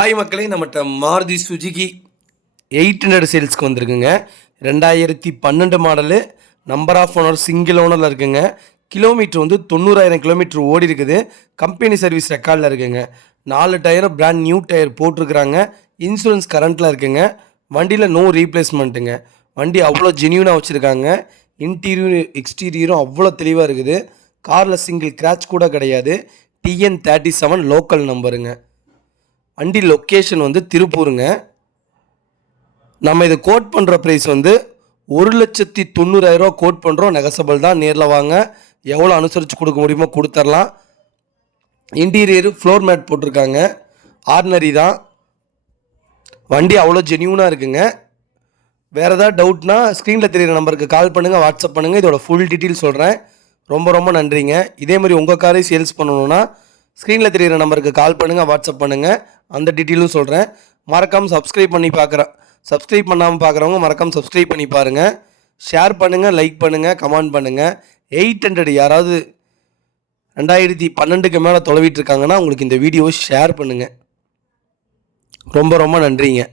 Hi மக்களே, நம்மகிட்ட Maruti Suzuki 800 சேல்ஸ்க்கு வந்திருக்குங்க. 2012 model, number of owner single ஓனரில் இருக்குங்க. கிலோமீட்டர் வந்து 90,000 கிலோமீட்டர் ஓடி இருக்குது. கம்பெனி சர்வீஸ் ரெக்கார்டில் இருக்குங்க. 4 டயரும் பிராண்ட் நியூ டயர் போட்டிருக்கிறாங்க. இன்சூரன்ஸ் கரண்ட்டில் இருக்குங்க. வண்டியில் நோ ரீப்ளேஸ்மெண்ட்டுங்க. வண்டி அவ்வளோ ஜென்யூனாக வச்சுருக்காங்க. இன்டீரியரும் எக்ஸ்டீரியரும் அவ்வளோ தெளிவாக இருக்குது. காரில் சிங்கிள் கிராச் கூட கிடையாது. TN37 local நம்பருங்க. வண்டி லொக்கேஷன் வந்து திருப்பூருங்க. நம்ம இதை கோட் பண்ணுற ப்ரைஸ் வந்து 1,90,000 கோட் பண்ணுறோம். நெகசபிள் தான். நேரில் வாங்க, எவ்வளோ அனுசரித்து கொடுக்க முடியுமோ கொடுத்துர்லாம். இன்டீரியரு ஃப்ளோர் மேட் போட்டிருக்காங்க. ஆர்டினரி தான். வண்டி அவ்வளோ ஜென்யூனாக இருக்குங்க. வேறு ஏதாவது டவுட்னா ஸ்க்ரீனில் தெரியிற நம்பருக்கு கால் பண்ணுங்கள், வாட்ஸ்அப் பண்ணுங்கள். இதோட ஃபுல் டீட்டெயில் சொல்கிறேன். ரொம்ப நன்றிங்க. இதே மாதிரி உங்கள் காரை சேல்ஸ் பண்ணணுன்னா ஸ்க்ரீனில் தெரியிற நம்பருக்கு கால் பண்ணுங்கள், வாட்ஸ்அப் பண்ணுங்கள். அந்த டீட்டெயிலும் சொல்கிறேன். மறக்காமல் சப்ஸ்கிரைப் பண்ணாமல் பார்க்குறவங்க மறக்காமல் சப்ஸ்கிரைப் பண்ணி பாருங்கள். ஷேர் பண்ணுங்கள், லைக் பண்ணுங்கள், கமெண்ட் பண்ணுங்கள். 800 யாராவது 2012க்கு மேலே தொலைவிட்டு இருக்காங்கன்னா உங்களுக்கு இந்த வீடியோவை ஷேர் பண்ணுங்கள். ரொம்ப நன்றிங்க.